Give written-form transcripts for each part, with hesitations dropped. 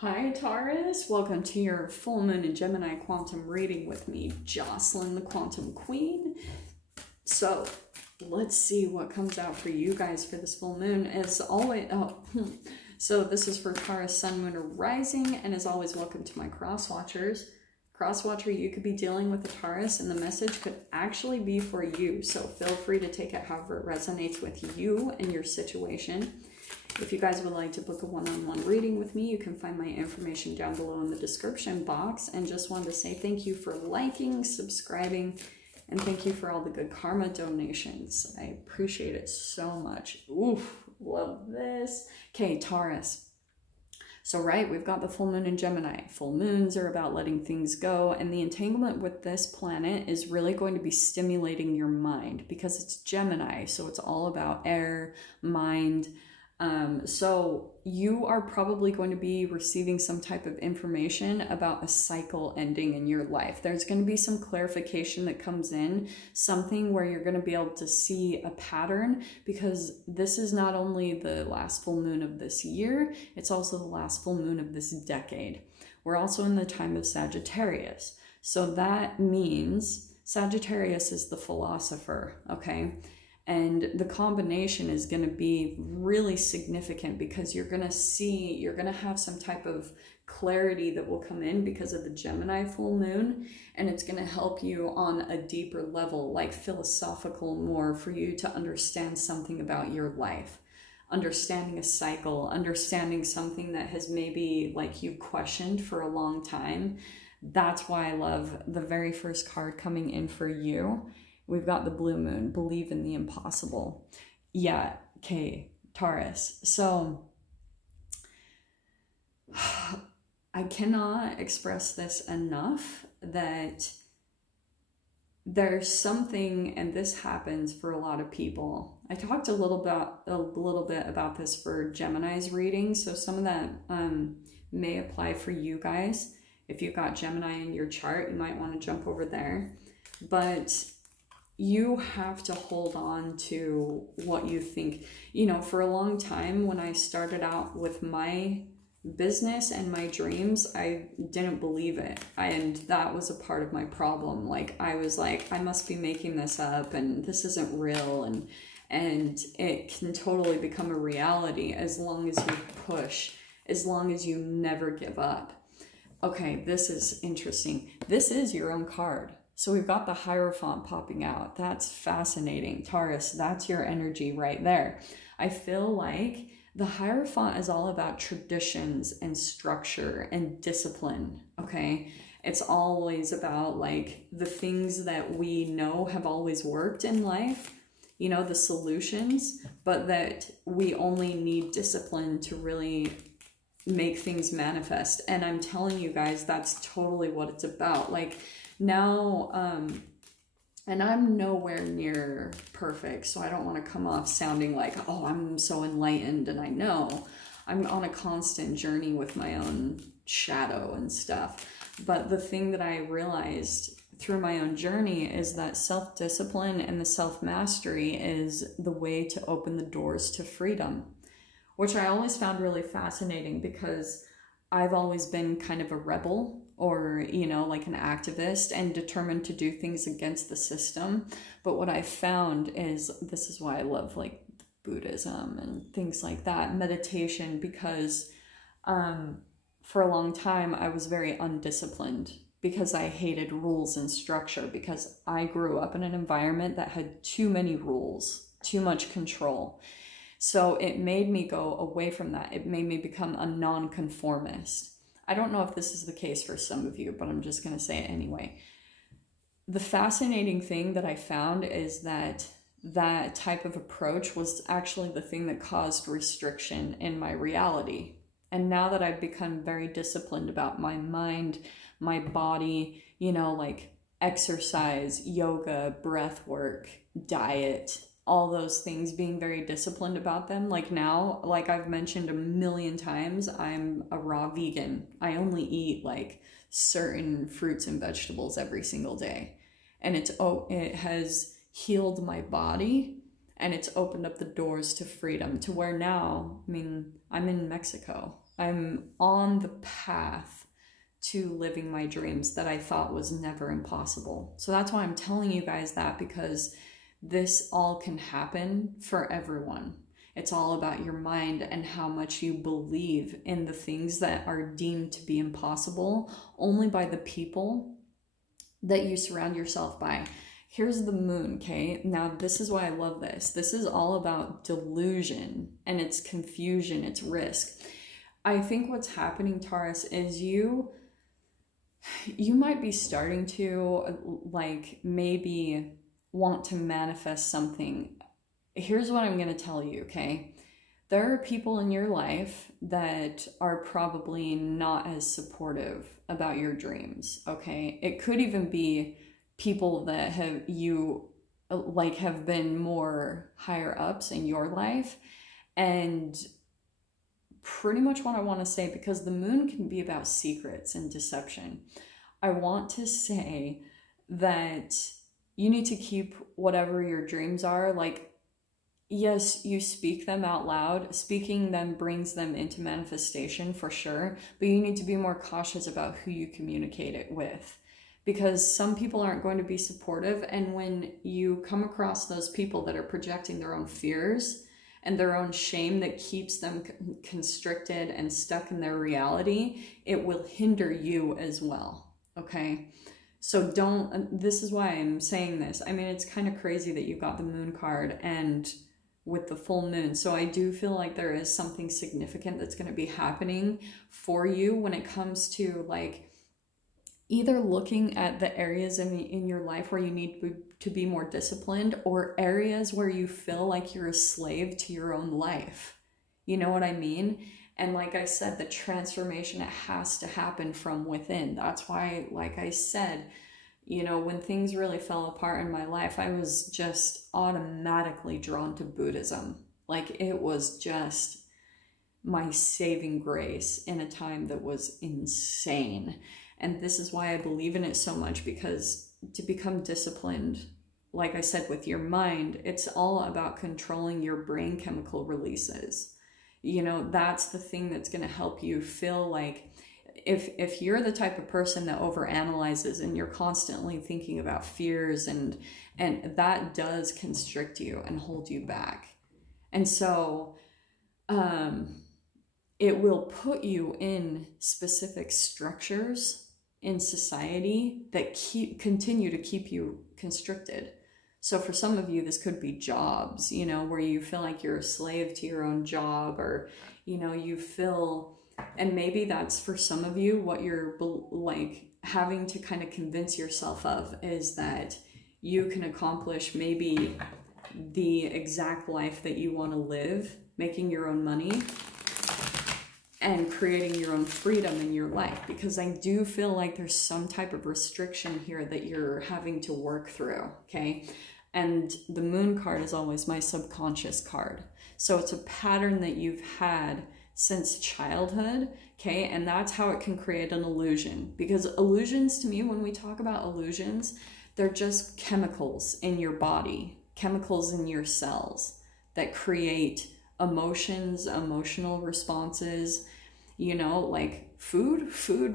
Hi Taurus, welcome to your full moon in Gemini quantum reading with me, Jocelyn the Quantum Queen. So let's see what comes out for you guys for this full moon. As always, so this is for Taurus, Sun, Moon, or Rising, and as always, welcome to my cross watchers. Cross watcher, you could be dealing with a Taurus, and the message could actually be for you. So feel free to take it however it resonates with you and your situation. If you guys would like to book a one-on-one reading with me, you can find my information down below in the description box. And just wanted to say thank you for liking, subscribing, and thank you for all the good karma donations. I appreciate it so much. Oof, love this. Okay, Taurus. So right, we've got the full moon in Gemini. Full moons are about letting things go, and the entanglement with this planet is really going to be stimulating your mind because it's Gemini, so it's all about air, mind. So you are probably going to be receiving some type of information about a cycle ending in your life. There's going to be some clarification that comes in, something where you're going to be able to see a pattern, because this is not only the last full moon of this year, it's also the last full moon of this decade. We're also in the time of Sagittarius. So that means Sagittarius is the philosopher, okay? And the combination is going to be really significant because you're going to have some type of clarity that will come in because of the Gemini full moon. And it's going to help you on a deeper level, like philosophical more, for you to understand something about your life. Understanding a cycle, understanding something that has maybe like you've questioned for a long time. That's why I love the very first card coming in for you. We've got the blue moon, believe in the impossible. Yeah, okay, Taurus. So I cannot express this enough that there's something, and this happens for a lot of people. I talked a little bit about this for Gemini's reading, so some of that may apply for you guys. If you've got Gemini in your chart, you might want to jump over there. But you have to hold on to what you think. You know, for a long time when I started out with my business and my dreams, I didn't believe it. And that was a part of my problem. Like, I was like, I must be making this up and this isn't real. And it can totally become a reality as long as you push, as long as you never give up. Okay, this is interesting. This is your own card. So we've got the Hierophant popping out. That's fascinating. Taurus, that's your energy right there. I feel like the Hierophant is all about traditions and structure and discipline, okay? It's always about like the things that we know have always worked in life, you know, the solutions, but that we only need discipline to really make things manifest. And I'm telling you guys, that's totally what it's about. Like, now, and I'm nowhere near perfect, so I don't want to come off sounding like, oh, I'm so enlightened, and I know. I'm on a constant journey with my own shadow and stuff. But the thing that I realized through my own journey is that self-discipline and the self-mastery is the way to open the doors to freedom, which I always found really fascinating because I've always been kind of a rebel, or, you know, like an activist, and determined to do things against the system. But what I found is, this is why I love like Buddhism and things like that, meditation, because for a long time I was very undisciplined because I hated rules and structure, because I grew up in an environment that had too many rules, too much control. So it made me go away from that. It made me become a nonconformist. I don't know if this is the case for some of you, but I'm just going to say it anyway. The fascinating thing that I found is that that type of approach was actually the thing that caused restriction in my reality. And now that I've become very disciplined about my mind, my body, you know, like exercise, yoga, breath work, diet, all those things, being very disciplined about them. Like now, like I've mentioned a million times, I'm a raw vegan. I only eat like certain fruits and vegetables every single day. And it has healed my body, and it's opened up the doors to freedom, to where now, I mean, I'm in Mexico. I'm on the path to living my dreams that I thought was never impossible. So that's why I'm telling you guys that, because this all can happen for everyone. It's all about your mind and how much you believe in the things that are deemed to be impossible only by the people that you surround yourself by. Here's the moon, okay? Now, this is why I love this. This is all about delusion, and it's confusion, it's risk. I think what's happening, Taurus, is you might be starting to, like, maybe want to manifest something. Here's what I'm going to tell you, okay? There are people in your life that are probably not as supportive about your dreams, okay? It could even be people that have been more higher ups in your life. And pretty much what I want to say, because the moon can be about secrets and deception, I want to say that you need to keep whatever your dreams are. Like, yes, you speak them out loud. Speaking them brings them into manifestation for sure, but you need to be more cautious about who you communicate it with, because some people aren't going to be supportive. And when you come across those people that are projecting their own fears and their own shame that keeps them constricted and stuck in their reality, it will hinder you as well, okay? So this is why I'm saying this. I mean, it's kind of crazy that you got the moon card and with the full moon. So I do feel like there is something significant that's going to be happening for you when it comes to, like, either looking at the areas in your life where you need to be more disciplined, or areas where you feel like you're a slave to your own life. You know what I mean? And like I said, the transformation, it has to happen from within. That's why, like I said, you know, when things really fell apart in my life, I was just automatically drawn to Buddhism. Like, it was just my saving grace in a time that was insane. And this is why I believe in it so much, because to become disciplined, like I said, with your mind, it's all about controlling your brain chemical releases. You know, that's the thing that's going to help you feel like, if you're the type of person that overanalyzes and you're constantly thinking about fears, and that does constrict you and hold you back. And so it will put you in specific structures in society that continue to keep you constricted. So for some of you, this could be jobs, you know, where you feel like you're a slave to your own job, or, you know, you feel, and maybe that's for some of you what you're like having to kind of convince yourself of, is that you can accomplish maybe the exact life that you want to live, making your own money and creating your own freedom in your life. Because I do feel like there's some type of restriction here that you're having to work through, okay? And the moon card is always my subconscious card. So it's a pattern that you've had since childhood, okay? And that's how it can create an illusion. Because illusions, to me, when we talk about illusions, they're just chemicals in your body, chemicals in your cells that create emotions, emotional responses. You know, like food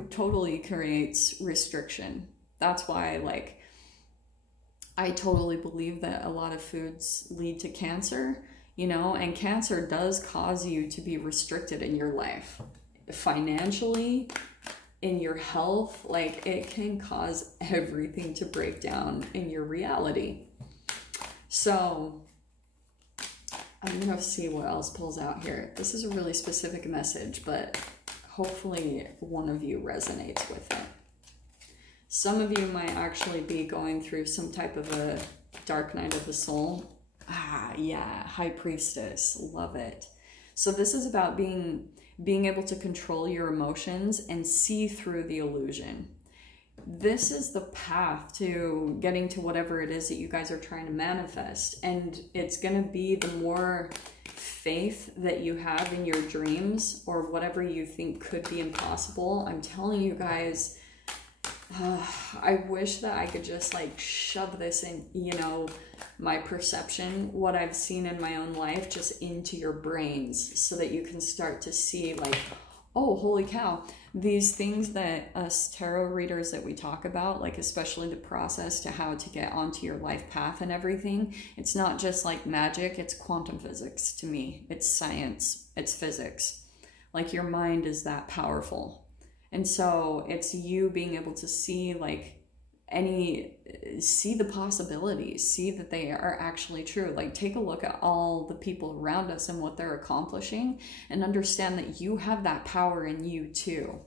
totally creates restriction. That's why, like, I totally believe that a lot of foods lead to cancer, you know, and cancer does cause you to be restricted in your life, financially, in your health. Like, it can cause everything to break down in your reality. So I'm going to see what else pulls out here. This is a really specific message, but hopefully one of you resonates with it. Some of you might actually be going through some type of a dark night of the soul. Ah, yeah, High Priestess, love it. So this is about being able to control your emotions and see through the illusion. This is the path to getting to whatever it is that you guys are trying to manifest. And it's going to be the more faith that you have in your dreams, or whatever you think could be impossible. I'm telling you guys, I wish that I could just like shove this in, you know, my perception, what I've seen in my own life, just into your brains, so that you can start to see like oh, holy cow, these things that us tarot readers that we talk about, like especially the process to how to get onto your life path and everything, it's not just like magic, it's quantum physics to me. It's science, it's physics. Like your mind is that powerful. And so it's you being able to see like see the possibilities, see that they are actually true. Like take a look at all the people around us and what they're accomplishing and understand that you have that power in you too.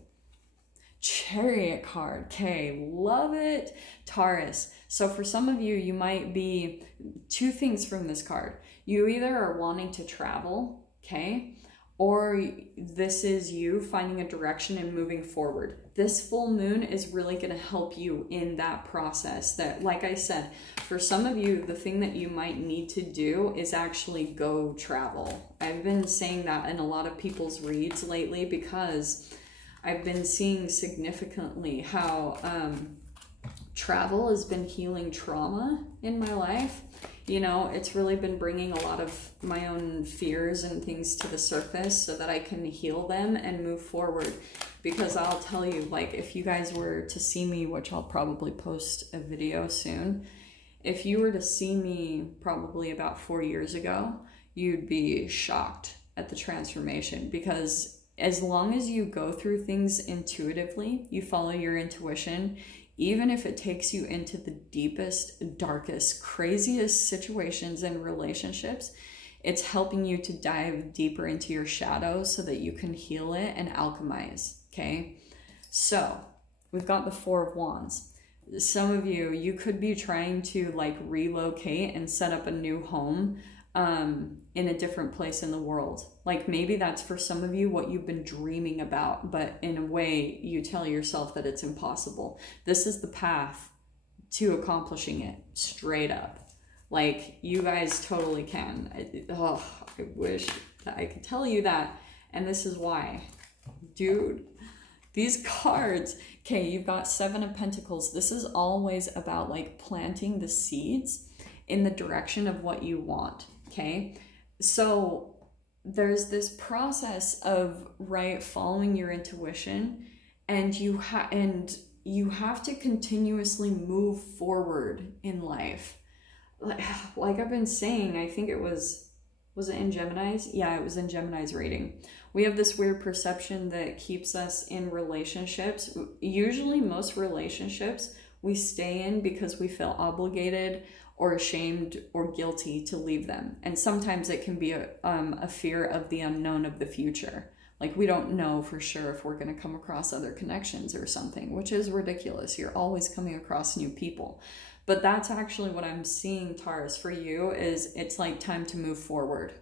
Chariot card. Okay, love it. Taurus. So for some of you, you might be two things from this card. You either are wanting to travel, okay, or this is you finding a direction and moving forward. This full moon is really going to help you in that process. That, like I said, for some of you, the thing that you might need to do is actually go travel. I've been saying that in a lot of people's reads lately because I've been seeing significantly how travel has been healing trauma in my life. You know, it's really been bringing a lot of my own fears and things to the surface so that I can heal them and move forward. Because I'll tell you, like, if you guys were to see me, which I'll probably post a video soon, if you were to see me probably about 4 years ago, you'd be shocked at the transformation. Because as long as you go through things intuitively, you follow your intuition, even if it takes you into the deepest, darkest, craziest situations and relationships, it's helping you to dive deeper into your shadows so that you can heal it and alchemize, okay? So we've got the Four of Wands. Some of you, you could be trying to like relocate and set up a new home in a different place in the world. Like maybe that's for some of you what you've been dreaming about, but in a way you tell yourself that it's impossible. This is the path to accomplishing it, straight up. Like you guys totally can. I wish that I could tell you that. And this is why. Dude, these cards, okay, you've got Seven of Pentacles. This is always about like planting the seeds in the direction of what you want. Okay, so there's this process of following your intuition, and you have to continuously move forward in life. Like I've been saying, I think it was it in Gemini's? Yeah, it was in Gemini's reading. We have this weird perception that keeps us in relationships. Usually most relationships we stay in because we feel obligated or ashamed or guilty to leave them. And sometimes it can be a fear of the unknown of the future. Like we don't know for sure if we're going to come across other connections or something, which is ridiculous. You're always coming across new people. But that's actually what I'm seeing, Taurus, for you is it's like time to move forward.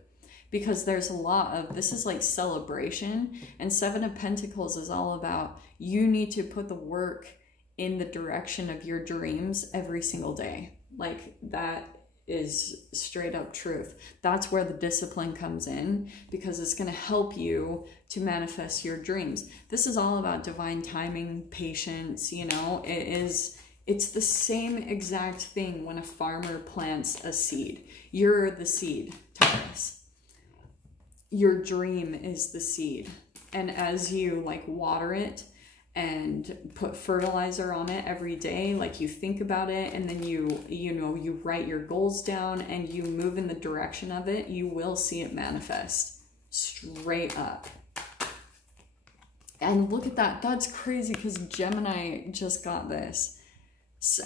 Because there's a lot of, this is like celebration. And Seven of Pentacles is all about you need to put the work in the direction of your dreams every single day. Like that is straight up truth. That's where the discipline comes in because it's going to help you to manifest your dreams. This is all about divine timing, patience, you know, it's the same exact thing when a farmer plants a seed. You're the seed, Taurus. Your dream is the seed. And as you like water it, and put fertilizer on it every day, like you think about it and then you write your goals down and you move in the direction of it, you will see it manifest straight up. And look at that, that's crazy because Gemini just got this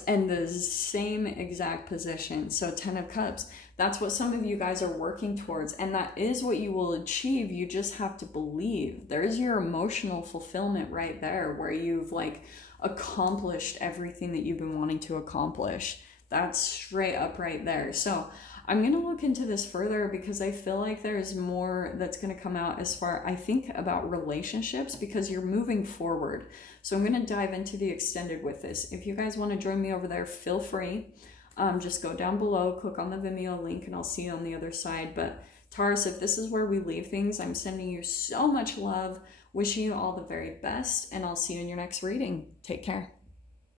and the same exact position. So 10 of Cups, that's what some of you guys are working towards, and that is what you will achieve. You just have to believe. There's your emotional fulfillment right there where you've like accomplished everything that you've been wanting to accomplish. That's straight up right there. So I'm going to look into this further because I feel like there's more that's going to come out as far, I think, about relationships because you're moving forward. So I'm going to dive into the extended with this. If you guys want to join me over there, feel free. Just go down below, click on the Vimeo link, and I'll see you on the other side. But Taurus, if this is where we leave things, I'm sending you so much love, wishing you all the very best, and I'll see you in your next reading. Take care.